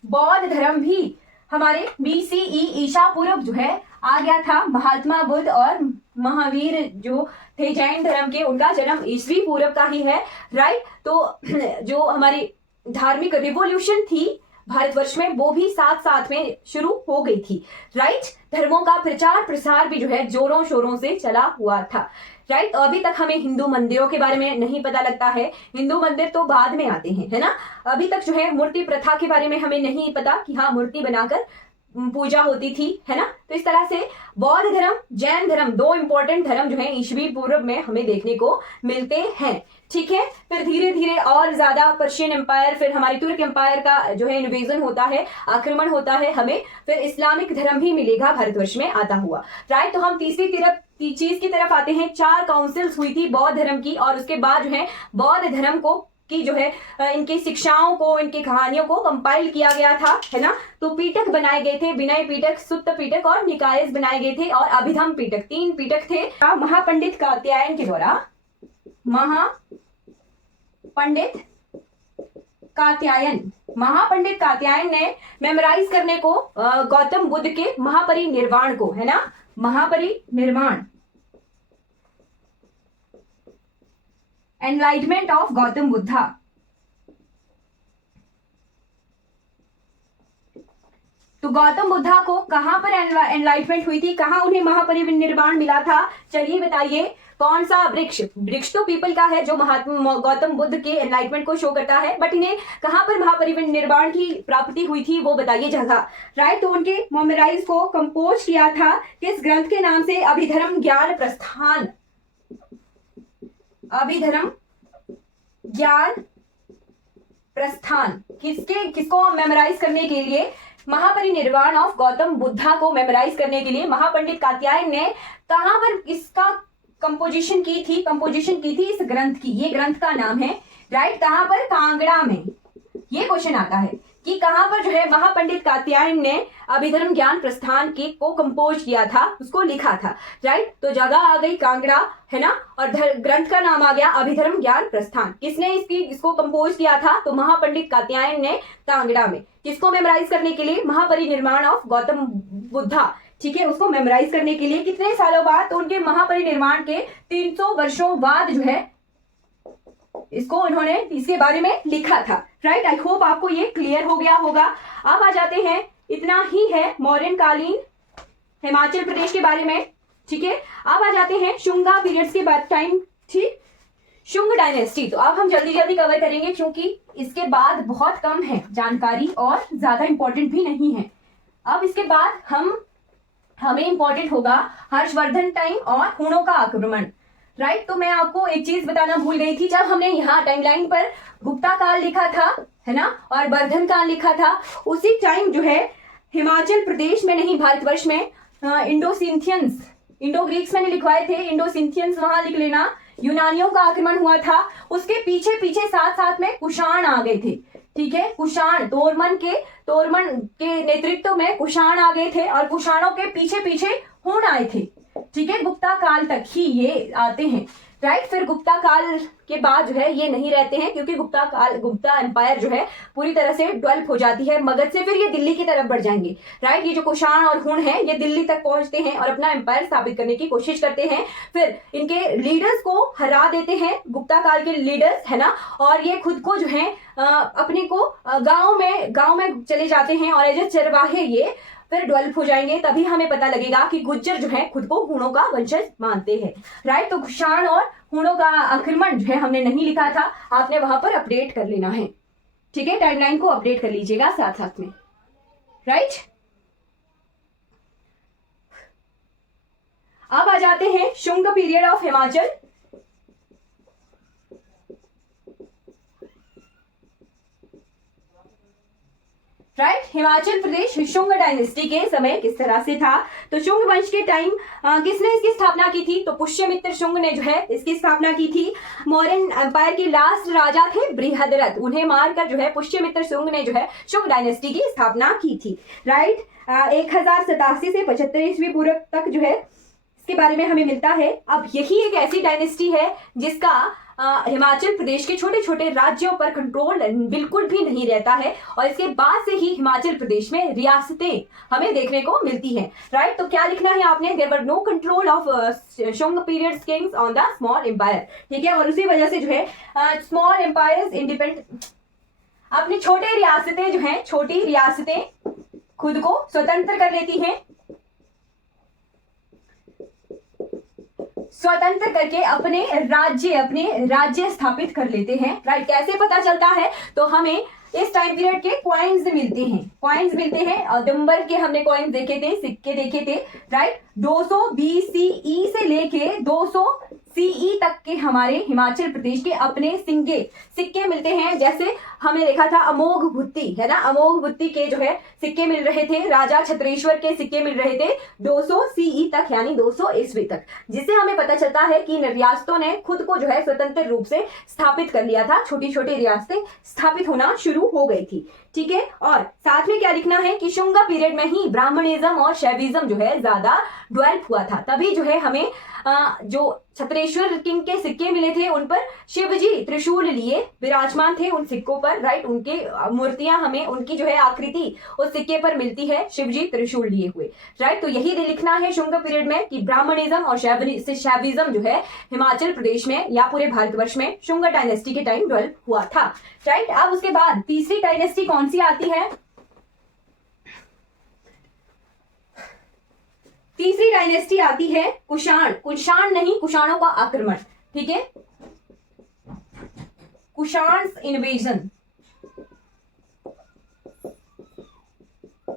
बौद्ध धर्म भी हमारे BCE ईसा पूर्व जो है आ गया था। महात्मा बुद्ध और महावीर जो थे जैन धर्म के, उनका जन्म ईसवी पूर्व का ही है, राइट। तो जो हमारी धार्मिक रिवोल्यूशन थी भारतवर्ष में, वो भी साथ साथ में शुरू हो गई थी। राइट, धर्मों का प्रचार प्रसार भी जो है जोरों शोरों से चला हुआ था। राइट, अभी तक हमें हिंदू मंदिरों के बारे में नहीं पता लगता है, हिंदू मंदिर तो बाद में आते हैं, है ना। अभी तक जो है मूर्ति प्रथा के बारे में हमें नहीं पता कि हाँ मूर्ति बनाकर पूजा होती थी, है ना। तो इस तरह से बौद्ध धर्म, जैन धर्म, दो इंपॉर्टेंट धर्म जो है ईसवी पूर्व में हमें देखने को मिलते हैं। ठीक है, फिर धीरे धीरे और ज्यादा पर्शियन एम्पायर, फिर हमारी तुर्क एम्पायर का जो है इन्वेजन होता है, आक्रमण होता है हमें, फिर इस्लामिक धर्म भी मिलेगा भारतवर्ष में आता हुआ। राइट, तो हम तीसरी चीज की तरफ आते हैं। 4 काउंसिल्स हुई थी बौद्ध धर्म की, और उसके बाद जो है बौद्ध धर्म को की जो है इनकी शिक्षाओं को, इनकी कहानियों को कंपाइल किया गया था, है ना। तो पीटक बनाए गए थे, विनय पीटक, सुत्त पीटक और निकायस बनाए गए थे, और अभिधम पीटक, 3 पीटक थे। महापंडित कात्यायन के द्वारा, महापंडित कात्यायन ने मेमोराइज करने को गौतम बुद्ध के महापरिनिर्वाण को, है ना, महापरिनिर्वाण, एनलाइटमेंट ऑफ गौतम बुद्धा। तो गौतम बुद्धा को कहां पर एनलाइटमेंट हुई थी, कहां उन्हें महापरिनिर्वाण मिला था? चलिए बताइए, कौन सा वृक्ष? वृक्ष तो पीपल का है जो महात्मा गौतम बुद्ध के एनलाइटमेंट को शो करता है, बट इन्हें कहां पर महापरिनिर्वाण की प्राप्ति हुई थी वो बताइए जगह। राइट, तो उनके मेमोराइज को कंपोज किया था किस ग्रंथ के नाम से? अभिधर्म ज्ञान प्रस्थान। अभिधर्म ज्ञान प्रस्थान। किसको मेमोराइज करने के लिए? महापरिनिर्वाण ऑफ गौतम बुद्धा को मेमोराइज करने के लिए महापंडित कात्यायन ने कहां पर इसका कंपोजिशन की थी इस ग्रंथ की। ये ग्रंथ का नाम है, राइट, कहां पर? कांगड़ा में। ये क्वेश्चन आता है कि कहां पर जो है महापंडित कात्यायन ने अभिधर्म ज्ञान प्रस्थान को कंपोज किया था, उसको लिखा था। राइट, तो जगह आ गई कांगड़ा, है ना, और ग्रंथ का नाम आ गया अभिधर्म ज्ञान प्रस्थान। किसने इसको कंपोज किया था? तो महापंडित कात्यायन ने, कांगड़ा में। किसको मेमोराइज करने के लिए? महापरिनिर्वाण ऑफ गौतम बुद्धा। ठीक है, उसको मेमोराइज करने के लिए कितने सालों बाद? तो उनके महापरिनिर्वाण के 300 वर्षों बाद जो है इसको उन्होंने इसके बारे में लिखा था। राइट, आई होप आपको ये क्लियर हो गया होगा। अब आ जाते हैं, इतना ही है मौर्यन कालीन हिमाचल प्रदेश के बारे में। ठीक है, अब आ जाते हैं शुंगा पीरियड्स के बाद टाइम। ठीक, शुंग डायनेस्टी तो अब हम जल्दी जल्दी कवर करेंगे क्योंकि इसके बाद बहुत कम है जानकारी और ज्यादा इंपॉर्टेंट भी नहीं है। अब इसके बाद हमें इंपॉर्टेंट होगा हर्षवर्धन टाइम और हुणों का आक्रमण। राइट, तो मैं आपको एक चीज बताना भूल गई थी, जब हमने यहाँ टाइमलाइन पर गुप्ता काल लिखा था, है ना, और वर्धन काल लिखा था, उसी टाइम जो है हिमाचल प्रदेश में नहीं भारतवर्ष में इंडो ग्रीक्स मैंने लिखवाए थे, इंडो सिंथियंस वहां लिख लेना, यूनानियों का आक्रमण हुआ था। उसके पीछे पीछे साथ साथ में कुषाण आ गए थे। ठीक है, कुषाण, तोरमन के नेतृत्व में कुषाण आ गए थे, और कुषाणों के पीछे पीछे हुण आए थे। ठीक है, गुप्ता काल तक ही ये आते हैं। राइट, फिर गुप्ता काल के बाद जो है ये नहीं रहते हैं, क्योंकि गुप्ता एम्पायर जो है पूरी तरह से डेवलप हो जाती है मगध से, फिर ये दिल्ली की तरफ बढ़ जाएंगे। राइट, ये जो कुषाण और हुण है ये दिल्ली तक पहुंचते हैं और अपना एम्पायर स्थापित करने की कोशिश करते हैं। फिर इनके लीडर्स को हरा देते हैं, गुप्ता काल के लीडर्स, है ना, और ये खुद को जो है अपने को गांव में चले जाते हैं, और एज ए चरवाहे ये फिर डेवलप हो जाएंगे। तभी हमें पता लगेगा कि गुज्जर जो है खुद को हुणों का वंशज मानते हैं। राइट, तो कुषाण और हुणों का आक्रमण जो है हमने नहीं लिखा था, आपने वहां पर अपडेट कर लेना है। ठीक है, टाइमलाइन को अपडेट कर लीजिएगा साथ साथ में। राइट, अब आ जाते हैं Shunga period of Himachal. Right, Himachal Pradesh Shunga dynasty के समय किस तरह से था? तो शुंग वंश के टाइम किसने इसकी स्थापना की थी? तो पुष्यमित्र शुंग ने जो है इसकी स्थापना की थी। मौर्यन एम्पायर के लास्ट राजा थे बृहद्रथ, उन्हें मारकर जो है पुष्यमित्र शुंग ने जो है शुंग डायनेस्टी की स्थापना की थी। राइट, 1087 से 75 ईस्वी पूर्व तक जो है इसके बारे में हमें मिलता है। अब यही एक ऐसी डायनेस्टी है जिसका हिमाचल प्रदेश के छोटे छोटे राज्यों पर कंट्रोल बिल्कुल भी नहीं रहता है, और इसके बाद से ही हिमाचल प्रदेश में रियासतें हमें देखने को मिलती हैं। राइट, तो क्या लिखना है आपने? There were no control of Shunga period kings on the small empire. ठीक है, और उसी वजह से जो है स्मॉल एम्पायर्स इंडिपेंडेंट। अपनी छोटे रियासतें जो हैं, छोटी रियासतें खुद को स्वतंत्र कर लेती हैं, स्वतंत्र करके अपने राज्य स्थापित कर लेते हैं। राइट, कैसे पता चलता है? तो हमें इस टाइम पीरियड के कॉइन्स मिलते हैं। अदम्बर के हमने कॉइन्स देखे थे, सिक्के देखे थे। राइट, 200 BCE से लेके 200 CE तक के हमारे हिमाचल प्रदेश के अपने सिक्के मिलते हैं। जैसे हमने देखा था अमोघ भुत्ती, है ना, अमोघ भुत्ती के जो है सिक्के मिल रहे थे, राजा छत्रेश्वर के सिक्के मिल रहे थे 200 CE तक, यानी 200 ईस्वी तक, जिससे हमें पता चलता है कि रियासतों ने खुद को जो है स्वतंत्र रूप से स्थापित कर लिया था, छोटी छोटी रियासतें स्थापित होना शुरू हो गई थी। ठीक है, और साथ में क्या लिखना है कि शुंग पीरियड में ही ब्राह्मणिज्म और शैविज्म जो है ज्यादा डेवलप हुआ था। तभी जो है हमें जो छत्रेश्वर किंग के सिक्के मिले थे उन पर शिवजी त्रिशूल लिए विराजमान थे उन सिक्कों पर। राइट, उनके मूर्तियां हमें, उनकी जो है आकृति उस सिक्के पर मिलती है, शिवजी त्रिशूल लिए हुए। राइट, तो यही लिखना है शुंग पीरियड में कि ब्राह्मणिज्म और शैविज्म जो है हिमाचल प्रदेश में या पूरे भारतवर्ष में शुंग डायनेस्टी के टाइम डेवलप हुआ था। राइट, अब उसके बाद तीसरी डायनेस्टी कौन सी आती है? तीसरी डायनेस्टी आती है कुषाण। कुषाण नहीं, कुषाणों का आक्रमण। ठीक है, कुषाण इन्वेजन।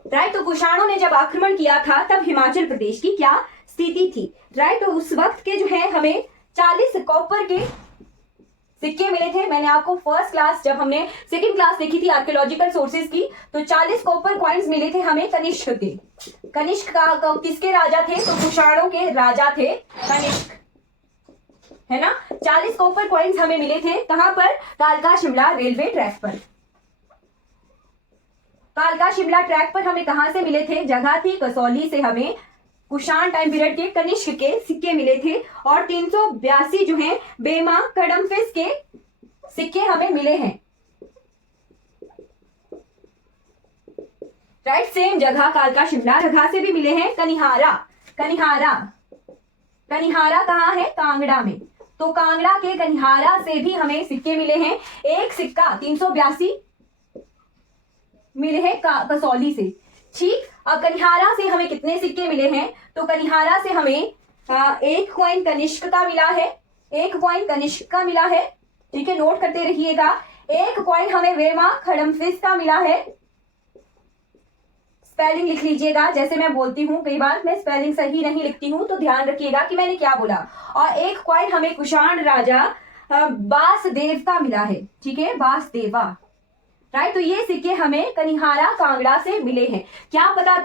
राइट, तो कुषाणों ने जब आक्रमण किया था तब हिमाचल प्रदेश की क्या स्थिति थी? राइट, तो उस वक्त के जो है हमें 40 कॉपर के सिक्के मिले थे। मैंने आपको फर्स्ट क्लास, जब हमने सेकंड क्लास देखी थी आर्कियोलॉजिकल सोर्सेज की, तो 40 कॉपर कॉइन्स मिले थे हमें कनिष्क के। कनिष्क का किसके राजा थे? तो कुषाणों के राजा थे कनिष्क, है ना। 40 कॉपर कॉइन्स हमें मिले थे। कहां पर? कालका शिमला रेलवे ट्रैक पर। कालका शिमला ट्रैक पर हमें कहां से मिले थे? जगह थी कसौली से हमें कुषाण टाइम पीरियड के कनिष्क के सिक्के मिले थे। और 382 जो हैं बेमा कडम्फिस के सिक्के हमें मिले हैं। राइट, सेम जगह कालका शिमला जगह से भी मिले हैं। कनिहारा कहां है? कांगड़ा में। तो कांगड़ा के कनिहारा से भी हमें सिक्के मिले हैं। एक सिक्का 382 मिले हैं कसौली से। ठीक, अब कनिहारा से हमें कितने सिक्के मिले हैं? तो कनिहारा से हमें एक कॉइन कनिष्क का मिला है, एक कॉइन कनिष्क का मिला है। ठीक है, नोट करते रहिएगा। एक कॉइन हमें वेमा खड़मफिस का मिला है। स्पेलिंग लिख लीजिएगा, जैसे मैं बोलती हूँ कई बार मैं स्पेलिंग सही नहीं लिखती हूँ, तो ध्यान रखिएगा कि मैंने क्या बोला। और एक कॉइन हमें कुषाण राजा बासदेव का मिला है। ठीक है, बासदेवा। राइट, तो ये सिक्के हमें कनिहारा कांगड़ा से मिले हैं। क्या पता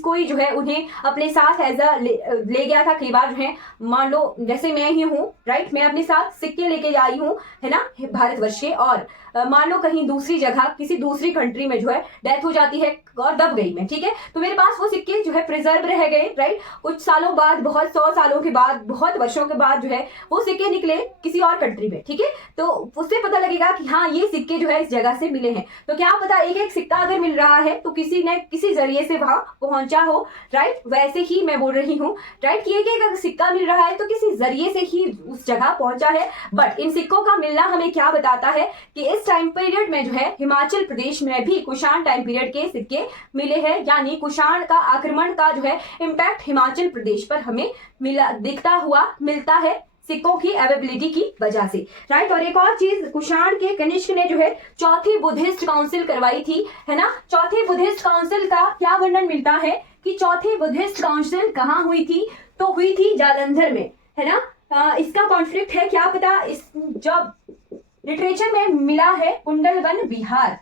कोई जो है उन्हें अपने साथ एज अ ले गया था। कई बार जो है, मान लो जैसे मैं ही हूँ, राइट, मैं अपने साथ सिक्के लेके आई हूँ, है ना, भारतवर्ष के, और मान लो कहीं दूसरी जगह किसी दूसरी कंट्री में जो है डेथ हो जाती है और दब गई मैं। ठीक है, तो मेरे पास वो सिक्के जो है प्रिजर्व रह गए। राइट, कुछ सालों बाद, बहुत 100 सालों के बाद, बहुत वर्षों के बाद जो है वो सिक्के निकले किसी और कंट्री में। ठीक है, तो उससे पता लगेगा कि हाँ, ये सिक्के जो है इस जगह से मिले हैं। तो क्या पता एक एक सिक्का अगर मिल रहा है तो किसी ने किसी जरिए से वहां पहुंचा हो। राइट, वैसे ही मैं बोल रही हूँ, राइट, कि एक सिक्का मिल रहा है तो किसी जरिए से ही उस जगह पहुंचा है। बट इन सिक्कों का मिलना हमें क्या बताता है कि इस टाइम पीरियड में जो है हिमाचल प्रदेश में भी कुषाण टाइम पीरियड के सिक्के मिले हैं, यानी कुषाण का आक्रमण का जो है इम्पैक्ट हिमाचल प्रदेश पर हमें दिखता हुआ मिलता है सिक्कों की अवेलेबिलिटी की वजह से। राइट, और एक और चीज, कुषाण के कनिष्क ने जो है चौथी बुद्धिस्ट काउंसिल करवाई थी, है ना। चौथी बुद्धिस्ट काउंसिल का क्या वर्णन मिलता है कि चौथी बुद्धिस्ट काउंसिल कहाँ हुई थी? तो हुई थी जालंधर में, है ना। इसका कॉन्फ्लिक्ट है, क्या पता, इस जब लिटरेचर में मिला है कुंडलवन बिहार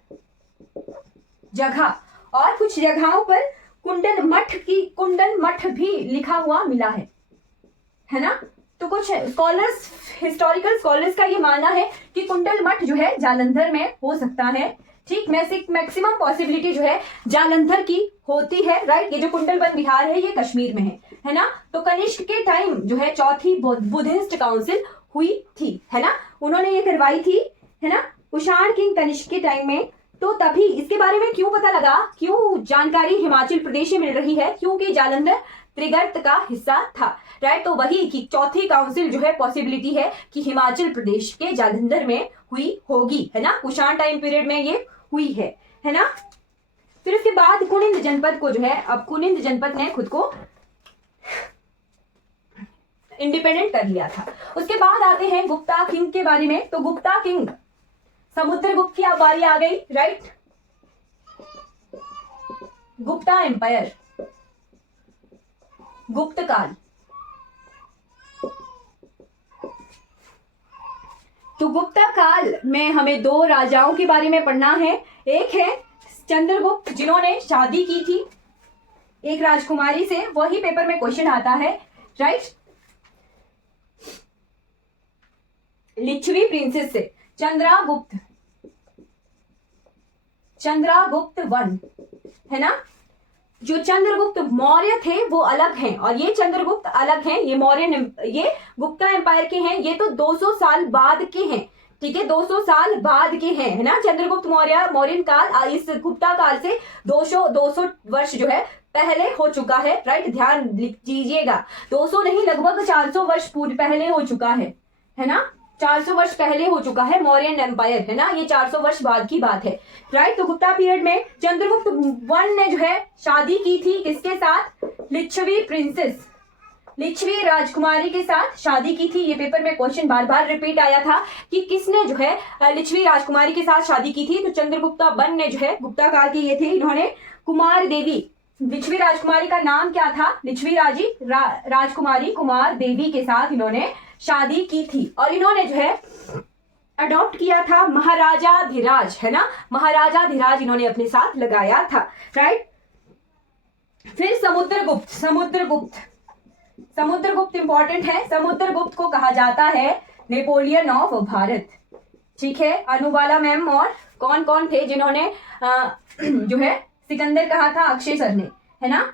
जगह, और कुछ जगहों पर कुंडल मठ भी लिखा हुआ मिला है ना। तो कुछ स्कॉलर्स, हिस्टोरिकल स्कॉलर्स का ये मानना है कि कुंडल मठ जो है जालंधर में हो सकता है। ठीक, मैक्सिमम पॉसिबिलिटी जो है जालंधर की होती है। राइट, ये जो कुंडलवन बिहार है ये कश्मीर में है ना। तो कनिष्क के टाइम जो है चौथी बुद्धिस्ट काउंसिल हुई थी, है ना, उन्होंने ये करवाई थी, है ना, कुषाण किंग कनिष्क के टाइम में। तो तभी इसके बारे में क्यों पता लगा, क्यों जानकारी हिमाचल प्रदेश से मिल रही है? क्योंकि जालंधर त्रिगर्त का हिस्सा था। राइट, तो वही की चौथी काउंसिल जो है पॉसिबिलिटी है कि हिमाचल प्रदेश के जालंधर में हुई होगी, है ना, कुषाण टाइम पीरियड में ये हुई है ना। फिर उसके बाद कुनिंद जनपद को जो है, अब कुनिंद जनपद ने खुद को इंडिपेंडेंट कर लिया था। उसके बाद आते हैं गुप्ता किंग के बारे में। तो गुप्ता किंग, समुद्रगुप्त की अब बारी आ गई। राइट, गुप्ता एम्पायर, गुप्त काल। तो गुप्ता काल में हमें दो राजाओं के बारे में पढ़ना है। एक है चंद्रगुप्त जिन्होंने शादी की थी एक राजकुमारी से, वही पेपर में क्वेश्चन आता है। राइट, लिच्छवी प्रिंसेस से, चंद्रगुप्त वन, है ना। जो चंद्रगुप्त मौर्य थे वो अलग हैं और ये चंद्रगुप्त अलग हैं। ये गुप्ता एम्पायर के हैं। ये तो 200 साल बाद के हैं, ठीक है, 200 साल बाद के हैं, है ना। चंद्रगुप्त मौर्यन काल इस गुप्ता काल से 200 वर्ष जो है पहले हो चुका है। राइट, ध्यान दीजिएगा, 200 नहीं, लगभग 400 वर्ष पहले हो चुका है ना। 400 वर्ष पहले हो चुका है मौर्यन एम्पायर, है ना। ये 400 वर्ष बाद की बात है। राइट, तो गुप्ता पीरियड में चंद्रगुप्त वन ने जो है शादी की थी किसके साथ? लिच्छवी प्रिंसेस, लिच्छवी राजकुमारी के साथ शादी की थी। ये पेपर में क्वेश्चन बार बार रिपीट आया था कि किसने जो है लिच्छवी राजकुमारी के साथ शादी की थी। तो चंद्रगुप्ता वन ने जो है, गुप्ता काल के ये थे, इन्होंने कुमार देवी, लिच्छवी राजकुमारी का नाम क्या था? लिच्छवी राजकुमारी कुमार देवी के साथ इन्होंने शादी की थी और इन्होंने जो है अडॉप्ट किया था महाराजा धीराज, है ना। महाराजा धीराज इन्होंने अपने साथ लगाया था। राइट, फिर समुद्रगुप्त इंपॉर्टेंट है। समुद्रगुप्त को कहा जाता है नेपोलियन ऑफ भारत, ठीक है। अनुबाला मैम और कौन कौन थे जिन्होंने जो है सिकंदर कहा था? अक्षय सर ने, है ना।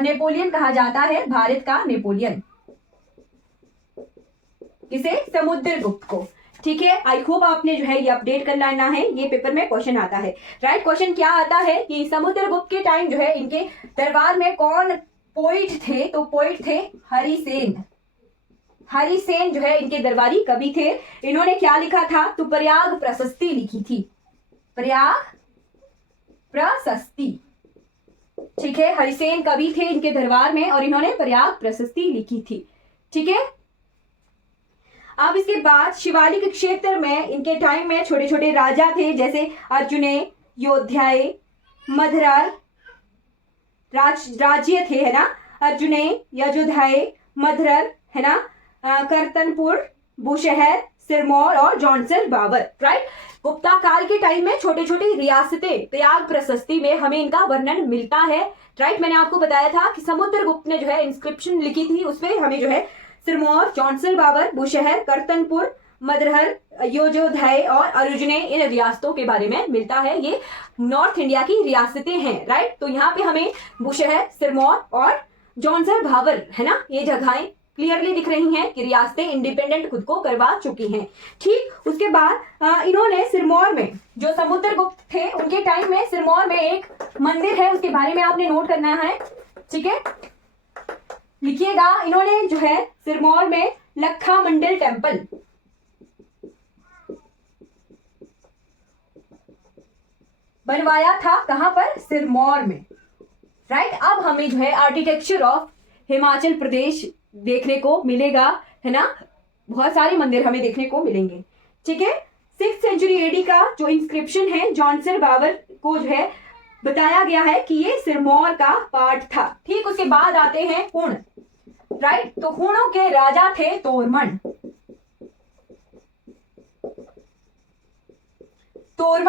नेपोलियन कहा जाता है भारत का नेपोलियन, किसे? समुद्रगुप्त को, ठीक है। आई होप आपने जो है ये अपडेट कर लेना है, ये पेपर में क्वेश्चन आता है। राइट, क्वेश्चन क्या आता है कि समुद्रगुप्त के टाइम जो है इनके दरबार में कौन पोइट थे? तो पोइट थे हरिसेन जो है इनके दरबारी कवि थे। इन्होंने क्या लिखा था? तो प्रयाग प्रशस्ति लिखी थी, प्रयाग प्रशस्ति, ठीक है। हरिसेन कवि थे इनके दरबार में और इन्होंने प्रयाग प्रशस्ति लिखी थी, ठीक है। अब इसके बाद शिवालिक क्षेत्र में इनके टाइम में छोटे छोटे राजा थे, जैसे अर्जुने, योध्याय, मधुरर राज्य थे, है ना। अर्जुने, यजोध्याय, मधुरर, है ना, करतनपुर, बुशहर, सिरमौर और जॉनसन बाबर। राइट, गुप्ता काल के टाइम में छोटे छोटे रियासतें, प्रयाग प्रशस्ति में हमें इनका वर्णन मिलता है। राइट, मैंने आपको बताया था कि समुद्रगुप्त ने जो है इंस्क्रिप्शन लिखी थी, उसमें हमें जो है सिरमौर, जॉनसन बाबर, बुशहर, करतनपुर, मधुरर, योजोध्याय और अर्जुने, इन रियासतों के बारे में मिलता है। ये नॉर्थ इंडिया की रियासतें हैं। राइट, तो यहाँ पे हमें बुशहर, सिरमौर और जॉनसन बाबर, है ना, ये जगहें क्लियरली दिख रही हैं कि रियासतें इंडिपेंडेंट खुद को करवा चुकी हैं। ठीक, उसके बाद इन्होंने सिरमौर में, जो समुद्रगुप्त थे उनके टाइम में सिरमौर में एक मंदिर है, उसके बारे में आपने नोट करना है, ठीक है, लिखिएगा। इन्होंने जो है सिरमौर में लखा मंडल टेम्पल बनवाया था, कहां पर? सिरमौर में। राइट, अब हमें जो है आर्किटेक्चर ऑफ हिमाचल प्रदेश देखने को मिलेगा, है ना। बहुत सारे मंदिर हमें देखने को मिलेंगे, ठीक है। 6th सेंचुरी एडी का जो इंस्क्रिप्शन है, जॉनसन बाबर को जो है बताया गया है कि ये सिरमौर का पार्ट था। ठीक, उसके बाद आते हैं हुण। राइट, तो हुणों के राजा थे तोरमन।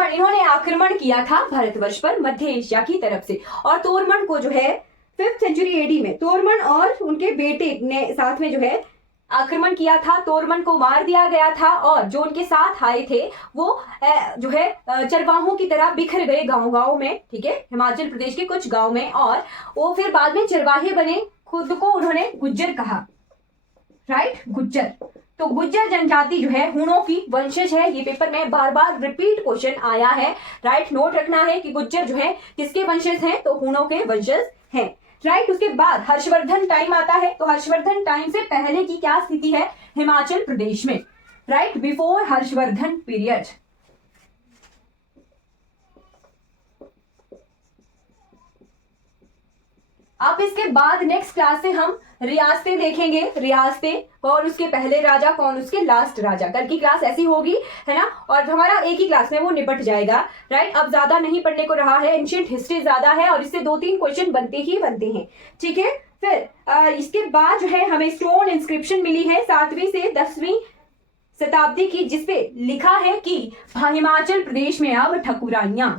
इन्होंने आक्रमण किया था भारतवर्ष पर मध्य एशिया की तरफ से, और तोरमन को जो है 5th सेंचुरी एडी में तोरमन और उनके बेटे ने साथ में जो है आक्रमण किया था। तोरमन को मार दिया गया था और जो उनके साथ आए थे वो जो है चरवाहों की तरह बिखर गए गांव में, ठीक है, हिमाचल प्रदेश के कुछ गांव में, और वो फिर बाद में चरवाहे बने। खुद को उन्होंने गुज्जर कहा। राइट, गुज्जर। तो गुज्जर जनजाति जो है हुणों की वंशज है। ये पेपर में बार बार रिपीट क्वेश्चन आया है। राइट, नोट रखना है कि गुज्जर जो है किसके वंशज हैं? तो हुणों के वंशज हैं। राइट। उसके बाद हर्षवर्धन टाइम आता है, तो हर्षवर्धन टाइम से पहले की क्या स्थिति है हिमाचल प्रदेश में, राइट, बिफोर हर्षवर्धन पीरियड। अब इसके बाद नेक्स्ट क्लास से हम रियासतें देखेंगे, रियासतें, कौन उसके पहले राजा, कौन उसके लास्ट राजा। कल की क्लास ऐसी होगी, है ना, और हमारा एक ही क्लास में वो निपट जाएगा, राइट। अब ज्यादा नहीं पढ़ने को रहा है, एंशिएंट हिस्ट्री ज्यादा है और इससे 2-3 क्वेश्चन बनते ही बनते हैं, ठीक है। फिर इसके बाद जो है हमें स्टोन इंस्क्रिप्शन मिली है 7वीं से 10वीं शताब्दी की, जिसपे लिखा है कि हिमाचल प्रदेश में अब ठकुराइयां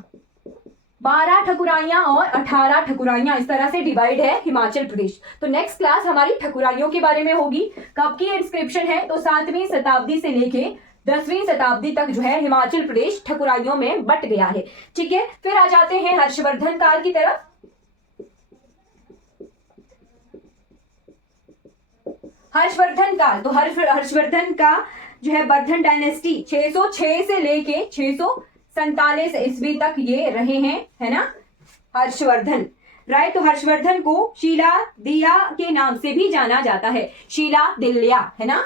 12 ठकुराइयां और 18 ठकुराइयां, इस तरह से डिवाइड है हिमाचल प्रदेश। तो नेक्स्ट क्लास हमारी ठकुराइयों के बारे में होगी। कब की इंस्क्रिप्शन है, तो 7वीं शताब्दी से लेके 10वीं शताब्दी तक जो है हिमाचल प्रदेश ठकुराइयों में बट गया है, ठीक है। फिर आ जाते हैं हर्षवर्धन काल की तरफ। हर्षवर्धन काल, तो हर्षवर्धन का जो है वर्धन डायनेस्टी 606 से लेके 647 ईस्वी तक ये रहे हैं, है ना, हर्षवर्धन, राइट। तो हर्षवर्धन को शीला दिया के नाम से भी जाना जाता है, शीला दिल्या, है ना,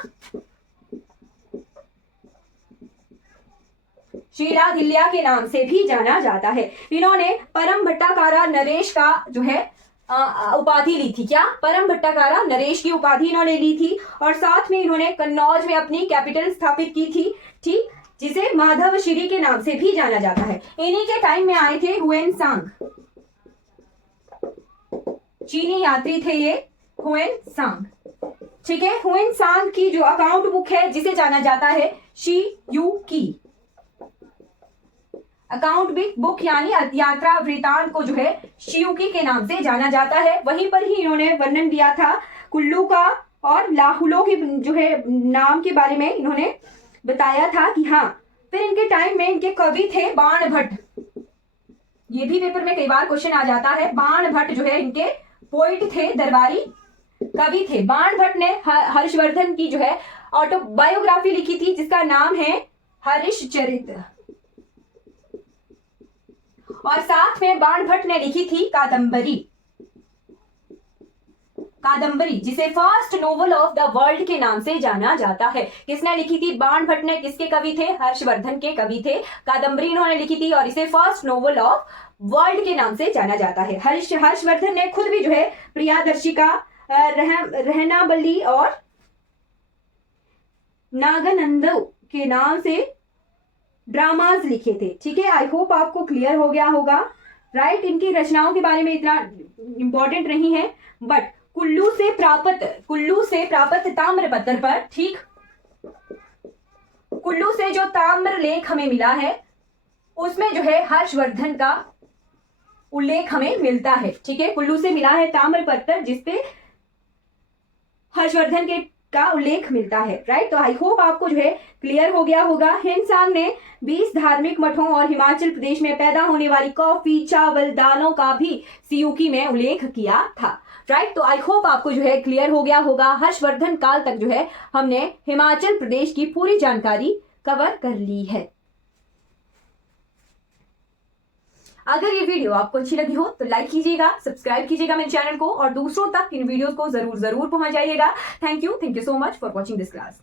शीला दिल्या के नाम से भी जाना जाता है। इन्होंने परम भट्टाकारा नरेश का जो है उपाधि ली थी, क्या, परम भट्टाकारा नरेश की उपाधि इन्होंने ली थी, और साथ में इन्होंने कन्नौज में अपनी कैपिटल स्थापित की थी, ठीक, जिसे माधव श्री के नाम से भी जाना जाता है। इन्हीं के टाइम में आए थे हुएन सांग, चीनी यात्री थे ये हुएन सांग, ठीक है। हुएन सांग की जो अकाउंट बुक है जिसे जाना जाता है शी यू की अकाउंट बुक, यानी यात्रा वृतांत को जो है शियुकी के नाम से जाना जाता है। वहीं पर ही इन्होंने वर्णन दिया था कुल्लू का और लाहुलो के जो है नाम के बारे में इन्होंने बताया था कि हाँ। फिर इनके टाइम में इनके कवि थे बाण भट्ट, ये भी पेपर में कई बार क्वेश्चन आ जाता है। बाण भट्ट जो है इनके पोइट थे, दरबारी कवि थे। बाण भट्ट ने हर्षवर्धन की जो है ऑटोबायोग्राफी लिखी थी जिसका नाम है हर्षचरित, और साथ में बाण भट्ट ने लिखी थी कादम्बरी, कादम्बरी जिसे first novel of the world के नाम से जाना जाता है। किसने लिखी थी, बाण भट्ट ने। किसके कवि थे, हर्षवर्धन के कवि थे। कादम्बरी इन्होंने लिखी थी और इसे फर्स्ट नोवेल ऑफ वर्ल्ड के नाम से जाना जाता है। हर्षवर्धन ने खुद भी जो है प्रियादर्शिका, रहनाबली और नागानंदो के नाम से ड्रामाज लिखे थे, ठीक है। आई होप आपको क्लियर हो गया होगा, राइट। इनकी रचनाओं के बारे में इतना इंपॉर्टेंट नहीं है, बट कुल्लू से प्राप्त ताम्रपत्र पर, ठीक, कुल्लू से जो ताम्र लेख हमें मिला है उसमें जो है हर्षवर्धन का उल्लेख हमें मिलता है, ठीक है। कुल्लू से मिला है ताम्रपत्र जिसपे हर्षवर्धन के का उल्लेख मिलता है, राइट। तो आई होप आपको जो है क्लियर हो गया होगा। हिंदुस्तान ने 20 धार्मिक मठों और हिमाचल प्रदेश में पैदा होने वाली कॉफी, चावल, दालों का भी सीयूकी में उल्लेख किया था, राइट। तो आई होप आपको जो है क्लियर हो गया होगा। हर्षवर्धन काल तक जो है हमने हिमाचल प्रदेश की पूरी जानकारी कवर कर ली है। अगर ये वीडियो आपको अच्छी लगी हो तो लाइक कीजिएगा, सब्सक्राइब कीजिएगा मेरे चैनल को और दूसरों तक इन वीडियोस को जरूर पहुंचाइएगा। Thank you so much for watching this class.